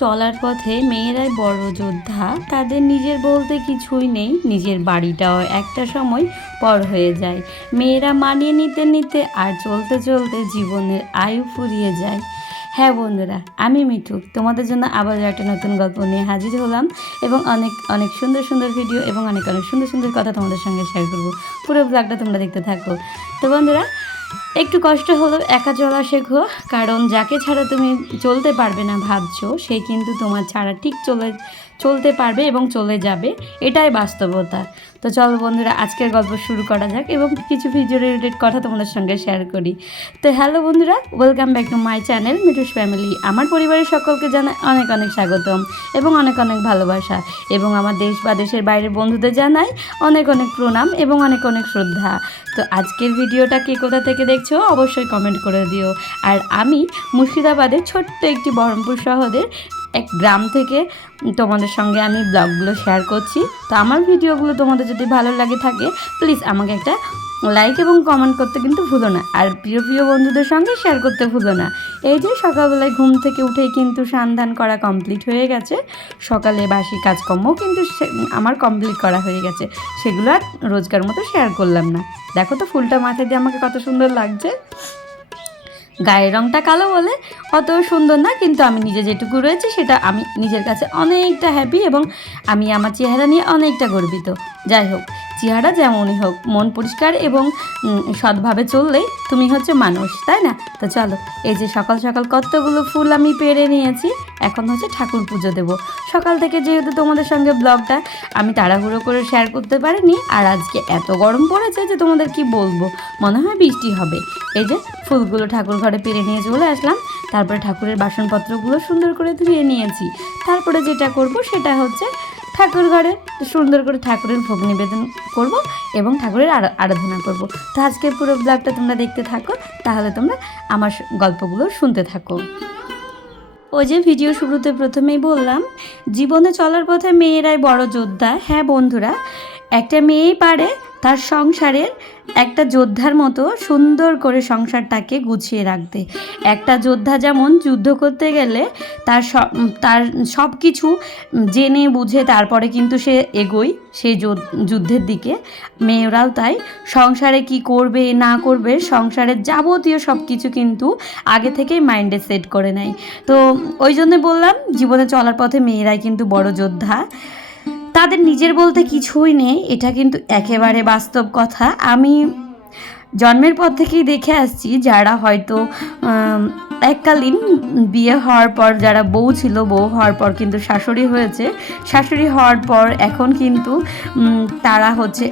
চলার পথে মেয়েরাই বড় যোদ্ধা, তাদের নিজের বলতে কিছুই নেই, নিজের বাড়িটাও একটা সময় পর হয়ে যায়। মেয়েরা মানিয়ে নিতে নিতে আর চলতে চলতে জীবনের আয়ু ফুরিয়ে যায়। হ্যাঁ বন্ধুরা, আমি মিঠু তোমাদের জন্য আবারও একটা নতুন গল্প নিয়ে হাজির হলাম এবং অনেক অনেক সুন্দর সুন্দর ভিডিও এবং অনেক অনেক সুন্দর সুন্দর কথা তোমাদের সঙ্গে শেয়ার করবো। পুরো ব্লগটা তোমরা দেখতে থাকো। তো বন্ধুরা, একটু কষ্ট হলেও একা চলা শেখো, কারণ যাকে ছাড়া তুমি চলতে পারবে না ভাবছো, সে কিন্তু তোমার ছাড়া ঠিক চলতে পারবে এবং চলে যাবে, এটাই বাস্তবতা। তো চলো বন্ধুরা, আজকের গল্প শুরু করা যাক এবং কিছু ভিডিও রিলেটেড কথা তোমাদের সঙ্গে শেয়ার করি। তো হ্যালো বন্ধুরা, welcome back to my channel Mithu's family. আমার পরিবারের সকলকে জানাই অনেক অনেক স্বাগতম এবং অনেক অনেক ভালোবাসা, এবং আমার দেশ বা দেশের বাইরের বন্ধুদের জানাই অনেক অনেক প্রণাম এবং অনেক অনেক শ্রদ্ধা। তো আজকের ভিডিওটা কে কোথা থেকে দেখছো অবশ্যই কমেন্ট করে দিও। আর আমি মুর্শিদাবাদের ছোট্ট একটি বহরমপুর শহরের এক গ্রাম থেকে তোমাদের সঙ্গে আমি ব্লগগুলো শেয়ার করছি। তো আমার ভিডিওগুলো তোমাদের যদি ভালো লাগে থাকে, প্লিজ আমাকে একটা লাইক এবং কমেন্ট করতে কিন্তু ভুলো না, আর প্রিয় প্রিয় বন্ধুদের সঙ্গে শেয়ার করতে ভুলো না। এই যে সকালবেলায় ঘুম থেকে উঠেই কিন্তু স্নান করা কমপ্লিট হয়ে গেছে, সকালে বাসি কাজকর্মও কিন্তু আমার কমপ্লিট করা হয়ে গেছে, সেগুলো আর রোজকার মতো শেয়ার করলাম না। দেখো তো ফুলটা মাথায় দিয়ে আমাকে কত সুন্দর লাগছে। গায়ের রঙটা কালো বলে অত সুন্দর না, কিন্তু আমি নিজে যেটুকু রয়েছে সেটা আমি নিজের কাছে অনেকটা হ্যাপি এবং আমি আমার চেহারা নিয়ে অনেকটা গর্বিত। যাই হোক, চেহারা যেমনই হোক, মন পরিষ্কার এবং সৎভাবে চললেই তুমি হচ্ছে মানুষ, তাই না? তো চলো, এই যে সকাল সকাল কতগুলো ফুল আমি পেরে নিয়েছি, এখন হচ্ছে ঠাকুর পুজো দেবো। সকাল থেকে যেহেতু তোমাদের সঙ্গে ব্লগটা আমি তাড়াহুড়ো করে শেয়ার করতে পারিনি, আর আজকে এত গরম পড়েছে যে তোমাদের কি বলবো, মনে হয় বৃষ্টি হবে। এই যে ফুলগুলো ঠাকুর ঘরে পেরে নিয়ে চলে আসলাম, তারপরে ঠাকুরের বাসনপত্রগুলো সুন্দর করে ধুয়ে নিয়েছি। তারপরে যেটা করব সেটা হচ্ছে ঠাকুর ঘরে সুন্দর করে ঠাকুরের ভোগ নিবেদন করব এবং ঠাকুরের আরাধনা করব। তো আজকের পুরো ব্লগটা তোমরা দেখতে থাকো, তাহলে তোমরা আমার গল্পগুলো শুনতে থাকো। ওই যে ভিডিও শুরুতে প্রথমেই বললাম, জীবনে চলার পথে মেয়েরাই বড় যোদ্ধা। হ্যাঁ বন্ধুরা, একটা মেয়েই পারে তার সংসারের একটা যোদ্ধার মতো সুন্দর করে সংসারটাকে গুছিয়ে রাখতে। একটা যোদ্ধা যেমন যুদ্ধ করতে গেলে তার সব কিছু জেনে বুঝে তারপরে কিন্তু সে এগোয় সেই যুদ্ধের দিকে, মেয়েরাও তাই সংসারে কি করবে না করবে, সংসারের যাবতীয় সব কিছু কিন্তু আগে থেকেই মাইন্ডে সেট করে নেয়। তো ওই জন্য বললাম, জীবনে চলার পথে মেয়েরাই কিন্তু বড় যোদ্ধা, তাদের নিজের বলতে কিছুই নেই, এটা কিন্তু একেবারে বাস্তব কথা। আমি জন্মের পর থেকেই দেখে আসছি, যারা হয়তো এককালীন বিয়ে হওয়ার পর যারা বউ ছিল, বউ হওয়ার পর কিন্তু শাশুড়ি হয়েছে, শাশুড়ি হওয়ার পর এখন কিন্তু তারা হচ্ছে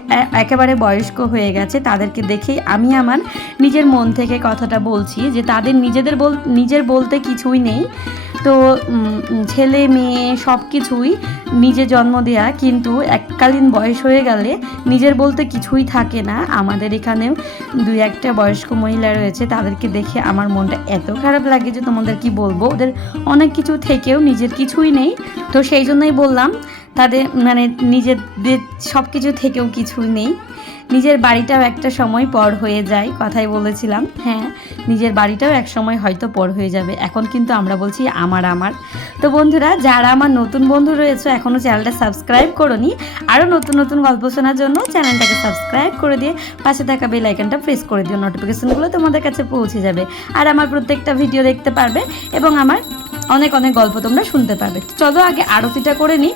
একেবারে বয়স্ক হয়ে গেছে, তাদেরকে দেখেই আমি আমার নিজের মন থেকে কথাটা বলছি যে তাদের নিজের বলতে কিছুই নেই। তো ছেলে মেয়ে সব কিছুই নিজে জন্ম দেয়া, কিন্তু এককালীন বয়স হয়ে গেলে নিজের বলতে কিছুই থাকে না। আমাদের এখানেও দুই একটা বয়স্ক মহিলা রয়েছে, তাদেরকে দেখে আমার মনটা এত খারাপ লাগে যে তোমাদের কি বলবো, ওদের অনেক কিছু থেকেও নিজের কিছুই নেই। তো সেই জন্যই বললাম, তাদের মানে নিজেদের সব কিছু থেকেও কিছুই নেই, নিজের বাড়িটাও একটা সময় পর হয়ে যায়, কথাই বলেছিলাম। হ্যাঁ, নিজের বাড়িটাও এক সময় হয়তো পর হয়ে যাবে, এখন কিন্তু আমরা বলছি আমার। তো বন্ধুরা, যারা আমার নতুন বন্ধু রয়েছে এখনও চ্যানেলটা সাবস্ক্রাইব করোনি, আরও নতুন নতুন গল্প শোনার জন্য চ্যানেলটাকে সাবস্ক্রাইব করে দিয়ে পাশে থাকা বেল আইকনটা প্রেস করে দিও, নোটিফিকেশনগুলো তোমাদের কাছে পৌঁছে যাবে, আর আমার প্রত্যেকটা ভিডিও দেখতে পারবে এবং আমার অনেক অনেক গল্প তোমরা শুনতে পারবে। চলো আগে আরতিটা করে নিই।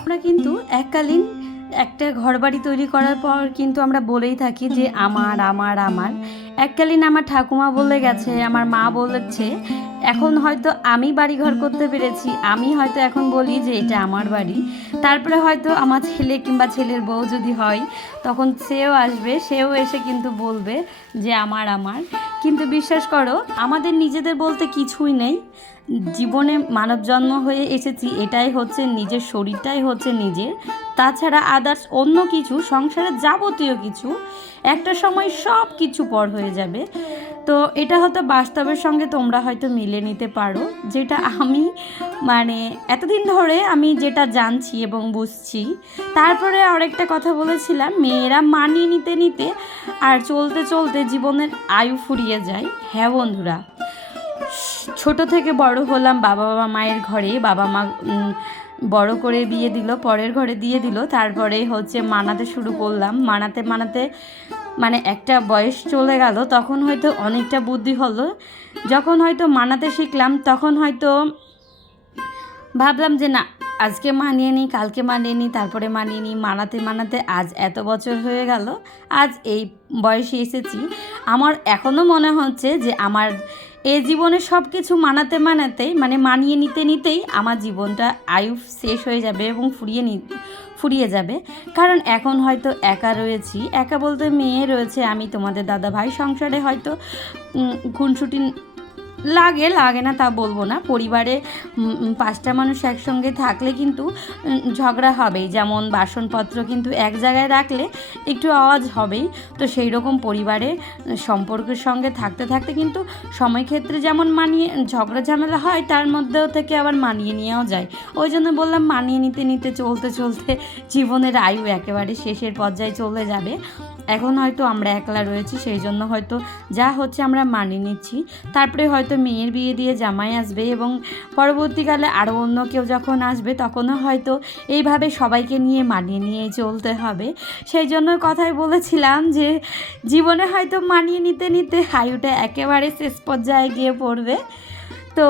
আমরা কিন্তু এককালীন একটা ঘরবাড়ি তৈরি করার পর কিন্তু আমরা বলেই থাকি যে আমার। এককালীন আমার ঠাকুমা বলে গেছে, আমার মা বলেছে, এখন হয়তো আমি বাড়িঘর করতে পেরেছি, আমি হয়তো এখন বলি যে এটা আমার বাড়ি। তারপরে হয়তো আমার ছেলে কিংবা ছেলের বউ যদি হয়, তখন সেও আসবে, সেও এসে কিন্তু বলবে যে আমার। কিন্তু বিশ্বাস করো, আমাদের নিজেদের বলতে কিছুই নেই। জীবনে মানব জন্ম হয়ে এসেছি, এটাই হচ্ছে নিজের, শরীরটাই হচ্ছে নিজের। তাছাড়া আদার্স অন্য কিছু, সংসারের যাবতীয় কিছু একটা সময় সব কিছু পর হয়ে যাবে। তো এটা হয়তো বাস্তবের সঙ্গে তোমরা হয়তো মিলে নিতে পারো, যেটা আমি এতদিন ধরে আমি যেটা জানছি এবং বুঝছি। তারপরে আরেকটা কথা বলেছিলাম, মেয়েরা মানিয়ে নিতে নিতে আর চলতে চলতে জীবনের আয়ু ফুরিয়ে যায়। হ্যাঁ বন্ধুরা, ছোট থেকে বড় হলাম বাবা মায়ের ঘরে, বাবা মা বড় করে বিয়ে দিল, পরের ঘরে দিয়ে দিল, তারপরে হচ্ছে মানাতে শুরু করলাম। মানাতে একটা বয়স চলে গেল, তখন হয়তো অনেকটা বুদ্ধি হলো। যখন হয়তো মানাতে শিখলাম, তখন হয়তো ভাবলাম যে না, আজকে মানিয়ে নিই, কালকে মানিয়ে নিই, তারপরে মানিয়ে নিই। মানাতে আজ এত বছর হয়ে গেল, আজ এই বয়সে এসেছি। আমার এখনও মনে হচ্ছে যে আমার এই জীবনে সব কিছু মানিয়ে নিতেই আমার জীবনটা আয়ু শেষ হয়ে যাবে এবং ফুরিয়ে যাবে। কারণ এখন হয়তো একা রয়েছি, একা বলতে মেয়ে রয়েছে, আমি তোমাদের দাদা ভাই। সংসারে হয়তো খুনসুটি লাগে না তা বলবো না। পরিবারে 5টা মানুষ একসঙ্গে থাকলে কিন্তু ঝগড়া হবেই। যেমন বাসনপত্র কিন্তু এক জায়গায় রাখলে একটু আওয়াজ হবেই। তো সেই রকম পরিবারে সম্পর্কের সঙ্গে থাকতে থাকতে কিন্তু সময়ক্ষেত্রে যেমন ঝগড়া ঝামেলা হয়, তার মধ্যেও থেকে আবার মানিয়ে নেওয়াও যায়। ওই জন্য বললাম, মানিয়ে নিতে চলতে জীবনের আয়ু একেবারে শেষের পর্যায়ে চলে যাবে। এখন হয়তো আমরা একলা রয়েছি, সেই জন্য হয়তো যা হচ্ছে আমরা মানিয়ে নিচ্ছি। তারপরে হয়তো মেয়ের বিয়ে দিয়ে জামাই আসবে এবং পরবর্তীকালে আরও অন্য কেউ যখন আসবে, তখনও হয়তো এইভাবে সবাইকে নিয়ে মানিয়ে নিয়ে চলতে হবে। সেই জন্য কথাই বলেছিলাম যে জীবনে হয়তো মানিয়ে নিতে আয়ুটা একেবারে শেষ পর্যায়ে গিয়ে পড়বে। তো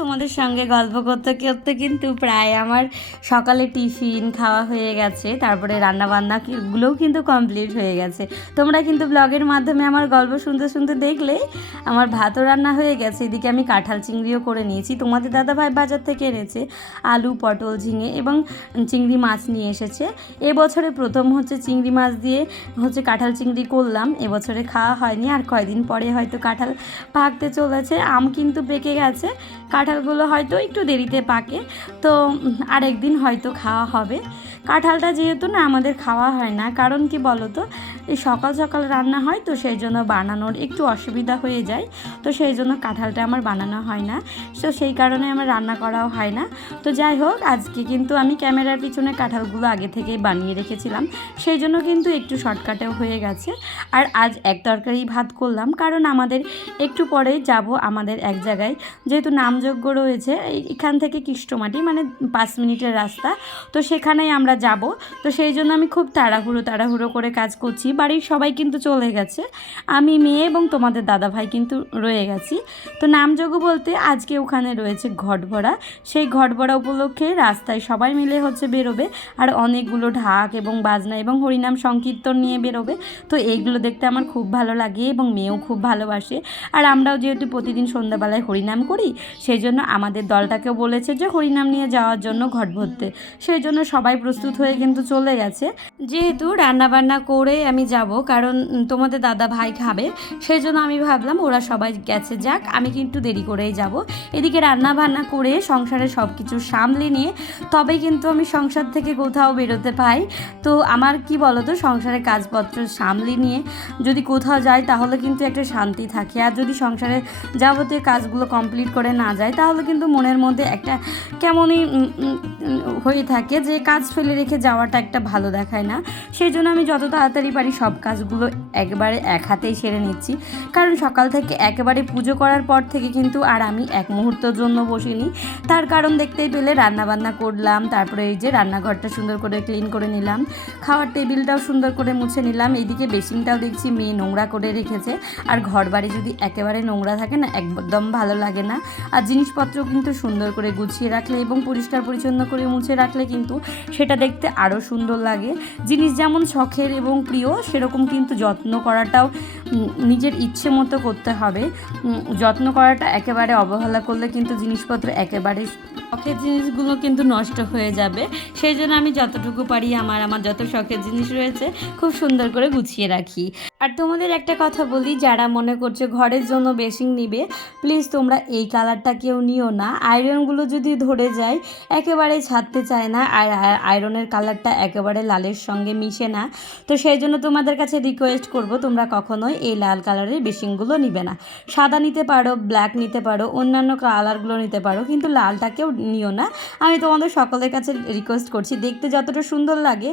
তোমাদের সঙ্গে গল্প করতে করতে কিন্তু প্রায় আমার সকালে টিফিন খাওয়া হয়ে গেছে, তারপরে রান্নাবান্নাগুলোও কিন্তু কমপ্লিট হয়ে গেছে। তোমরা কিন্তু ব্লগের মাধ্যমে আমার গল্প শুনতে দেখলে আমার ভাতও রান্না হয়ে গেছে। এদিকে আমি কাঁঠাল চিংড়িও করে নিয়েছি। তোমাদের দাদাভাই বাজার থেকে এনেছে আলু, পটল, ঝিঙে এবং চিংড়ি মাছ নিয়ে এসেছে। এবছরে প্রথম হচ্ছে চিংড়ি মাছ দিয়ে হচ্ছে কাঁঠাল চিংড়ি করলাম। এবছরে খাওয়া হয়নি, আর কয়দিন পরে হয়তো কাঁঠাল পাকতে চলেছে। আম কিন্তু পেকে গেছে, কাঁঠালগুলো হয়তো একটু দেরিতে পাকে, তো আরেকদিন হয়তো খাওয়া হবে। কাঁঠালটা যেহেতু না আমাদের খাওয়া হয় না, কারণ কি বলো তো, এই সকাল সকাল রান্না হয়, তো সেই জন্য বানানোর একটু অসুবিধা হয়ে যায়। তো সেই জন্য কাঁঠালটা আমার বানানো হয় না, তো সেই কারণে আমার রান্না করাও হয় না। তো যাই হোক, আজকে কিন্তু আমি ক্যামেরার পিছনে কাঁঠালগুলো আগে থেকেই বানিয়ে রেখেছিলাম, সেই জন্য কিন্তু একটু শর্টকাটেও হয়ে গেছে। আর আজ এক তরকারি ভাত করলাম, কারণ আমাদের একটু পরেই যাব আমাদের এক জায়গায়, যেহেতু নামযজ্ঞ রয়েছে এখান থেকে কৃষ্টমাটি, 5 মিনিটের রাস্তা, তো সেখানেই আমরা যাব। তো সেই জন্য আমি খুব তাড়াহুড়ো করে কাজ করছি। বাড়ির সবাই কিন্তু চলে গেছে, আমি, মেয়ে এবং তোমাদের দাদাভাই কিন্তু রয়ে গেছি। তো নামযজ্ঞ বলতে আজকে ওখানে রয়েছে ঘট ভরা, সেই ঘট ভরা উপলক্ষে রাস্তায় সবাই মিলে হচ্ছে বেরোবে, আর অনেকগুলো ঢাক এবং বাজনা এবং হরিনাম সংকীর্তন নিয়ে বেরোবে। তো এইগুলো দেখতে আমার খুব ভালো লাগে এবং মেয়েও খুব ভালোবাসে। আর আমরাও যেহেতু প্রতিদিন সন্ধ্যাবেলায় হরিনাম করি, সেই জন্য আমাদের দলটাকেও বলেছে যে হরিনাম নিয়ে যাওয়ার জন্য ঘট ভরতে। সেই জন্য সবাই প্রস্তুত হয়ে কিন্তু চলে গেছে। যেহেতু রান্নাবান্না করে আমি যাব, কারণ তোমাদের দাদা ভাই খাবে, সেই জন্য আমি ভাবলাম ওরা সবাই গেছে যাক, আমি কিন্তু দেরি করেই যাব। এদিকে রান্নাবান্না করে সংসারে সব কিছু সামলে নিয়ে তবেই কিন্তু আমি সংসার থেকে কোথাও বেরোতে পাই। তো আমার কি বলো তো, সংসারের কাজপত্র সামলে নিয়ে যদি কোথাও যাই, তাহলে কিন্তু একটা শান্তি থাকে। আর যদি সংসারে যাবতীয় কাজগুলো কমপ্লিট করে না যায়, তাহলে কিন্তু মনের মধ্যে একটা কেমনই হয়ে থাকে যে কাজ ফেলে রেখে যাওয়াটা একটা ভালো দেখায় না। সেই জন্য আমি যত তাড়াতাড়ি পারি সব কাজগুলো একবারে এক হাতেই সেরে নিচ্ছি। কারণ সকাল থেকে একেবারে পুজো করার পর থেকে কিন্তু আর আমি এক মুহূর্তের জন্য বসিনি। তার কারণ দেখতেই পেলে, রান্নাবান্না করলাম, তারপরে এই যে রান্নাঘরটা সুন্দর করে ক্লিন করে নিলাম, খাওয়ার টেবিলটাও সুন্দর করে মুছে নিলাম। এইদিকে বেসিনটাও দেখছি মেয়ে নোংরা করে রেখেছে। আর ঘর বাড়ি যদি একেবারে নোংরা থাকে না, একদম ভালো লাগে না। আর জিনিস জিনিসপত্র কিন্তু সুন্দর করে গুছিয়ে রাখলে এবং পরিষ্কার পরিচ্ছন্ন করে মুছে রাখলে কিন্তু সেটা দেখতে আরও সুন্দর লাগে। জিনিস যেমন শখের এবং প্রিয়, সেরকম কিন্তু যত্ন করাটাও নিজের ইচ্ছে মতো করতে হবে। যত্ন করাটা একেবারে অবহেলা করলে কিন্তু জিনিসপত্র একেবারে শখের জিনিসগুলো কিন্তু নষ্ট হয়ে যাবে। সেই জন্য আমি যতটুকু পারি আমার যত শখের জিনিস রয়েছে খুব সুন্দর করে গুছিয়ে রাখি। আর তোমাদের একটা কথা বলি, যারা মনে করছে ঘরের জন্য বেসিন নিবে, প্লিজ তোমরা এই কালারটা কেউ নিও না। আয়রনগুলো যদি ধরে যায় একেবারেই ছাড়তে চায় না, আর আয়রনের কালারটা একেবারে লালের সঙ্গে মিশে না। তো সেই জন্য তোমাদের কাছে রিকোয়েস্ট করব, তোমরা কখনোই এই লাল কালারের বেসিনগুলো নিবে না। সাদা নিতে পারো, ব্ল্যাক নিতে পারো, অন্যান্য কালারগুলো নিতে পারো, কিন্তু লালটা কেউ নিও না। আমি তোমাদের সকলের কাছে রিকোয়েস্ট করছি, দেখতে যতটা সুন্দর লাগে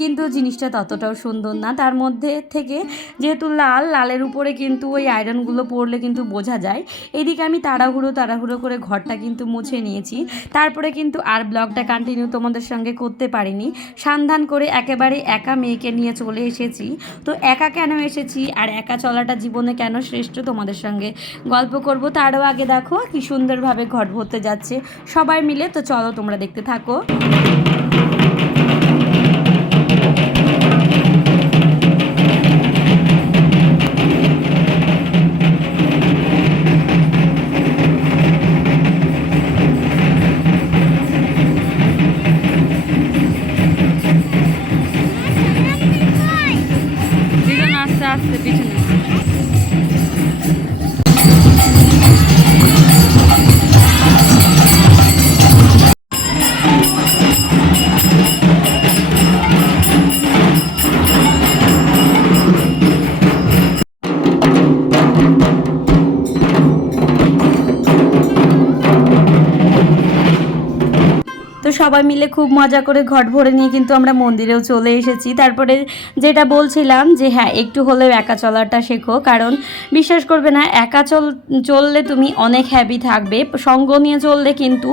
কিন্তু জিনিসটা ততটাও সুন্দর না। তার মধ্যে থেকে যেহেতু লালের উপরে কিন্তু ওই আয়রনগুলো পড়লে কিন্তু বোঝা যায়। এদিকে আমি তাড়াহুড়ো করে ঘরটা কিন্তু মুছে নিয়েছি। তারপরে কিন্তু আর ব্লগটা কন্টিনিউ তোমাদের সঙ্গে করতে পারিনি। সান্ধান করে একেবারে একা মেয়েকে নিয়ে চলে এসেছি। তো একা কেন এসেছি আর একা চলাটা জীবনে কেন শ্রেষ্ঠ, তোমাদের সঙ্গে গল্প করব। তারও আগে দেখো কি সুন্দরভাবে ঘর ভরতে যাচ্ছে সবাই মিলে। তো চলো তোমরা দেখতে থাকো। আস্তে আস্তে পিছনে সবাই মিলে খুব মজা করে ঘট ভরে নিয়ে কিন্তু আমরা মন্দিরেও চলে এসেছি। তারপরে যেটা বলছিলাম যে হ্যাঁ, একটু হলেও একা চলাটা শেখো, কারণ বিশ্বাস করবে না, একা চললে তুমি অনেক হ্যাপি থাকবে। সঙ্গ নিয়ে চললে কিন্তু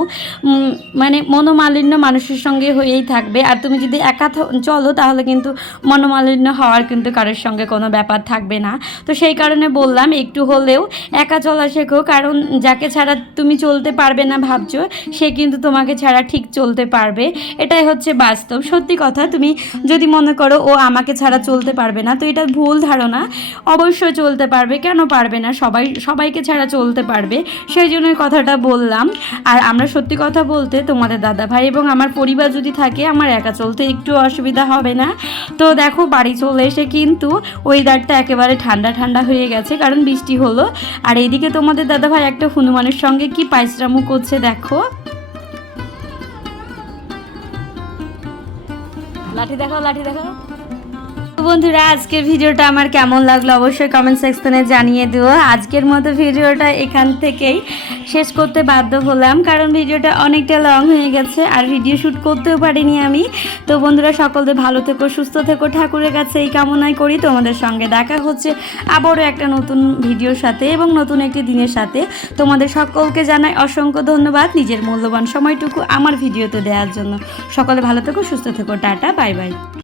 মানে মনোমালিন্য মানুষের সঙ্গে হয়েই থাকবে। আর তুমি যদি একা চলো তাহলে কিন্তু মনোমালিন্য হওয়ার কিন্তু কারোর সঙ্গে কোনো ব্যাপার থাকবে না। তো সেই কারণে বললাম একটু হলেও একা চলা শেখো, কারণ যাকে ছাড়া তুমি চলতে পারবে না ভাবছো, সে কিন্তু তোমাকে ছাড়া ঠিক চলতে পারবে। এটাই হচ্ছে বাস্তব সত্যি কথা। তুমি যদি মনে করো ও আমাকে ছাড়া চলতে পারবে না, তো এটা ভুল ধারণা। অবশ্যই চলতে পারবে, কেন পারবে না? সবাইকে ছাড়া চলতে পারবে। সেই জন্যই কথাটা বললাম। আর আমরা সত্যি কথা বলতে তোমাদের দাদা ভাই এবং আমার পরিবার যদি থাকে, আমার একা চলতে একটু অসুবিধা হবে না। তো দেখো বাড়ি চলে এসে কিন্তু ওয়েদারটা একেবারে ঠান্ডা ঠান্ডা হয়ে গেছে, কারণ বৃষ্টি হলো। আর এইদিকে তোমাদের দাদা ভাই একটা হনুমানের সঙ্গে কি পাইচরামু করছে দেখো। লাঠি দেখাও, লাঠি দেখাও। বন্ধুরা, আজকের ভিডিওটা আমার কেমন লাগলো অবশ্যই কমেন্ট সেকশনে জানিয়ে দিও। আজকের মতো ভিডিওটা এখান থেকেই শেষ করতে বাধ্য হলাম, কারণ ভিডিওটা অনেকটা লং হয়ে গেছে আর ভিডিও শ্যুট করতেও পারিনি আমি। তো বন্ধুরা, সকলে ভালো থেকো, সুস্থ থেকো, ঠাকুরের কাছে এই কামনাই করি। তোমাদের সঙ্গে দেখা হচ্ছে আবারও একটা নতুন ভিডিওর সাথে এবং নতুন একটি দিনের সাথে। তোমাদের সকলকে জানাই অসংখ্য ধন্যবাদ নিজের মূল্যবান সময়টুকু আমার ভিডিওতে দেওয়ার জন্য। সকলে ভালো থেকো, সুস্থ থেকো, টাটা, বাই বাই।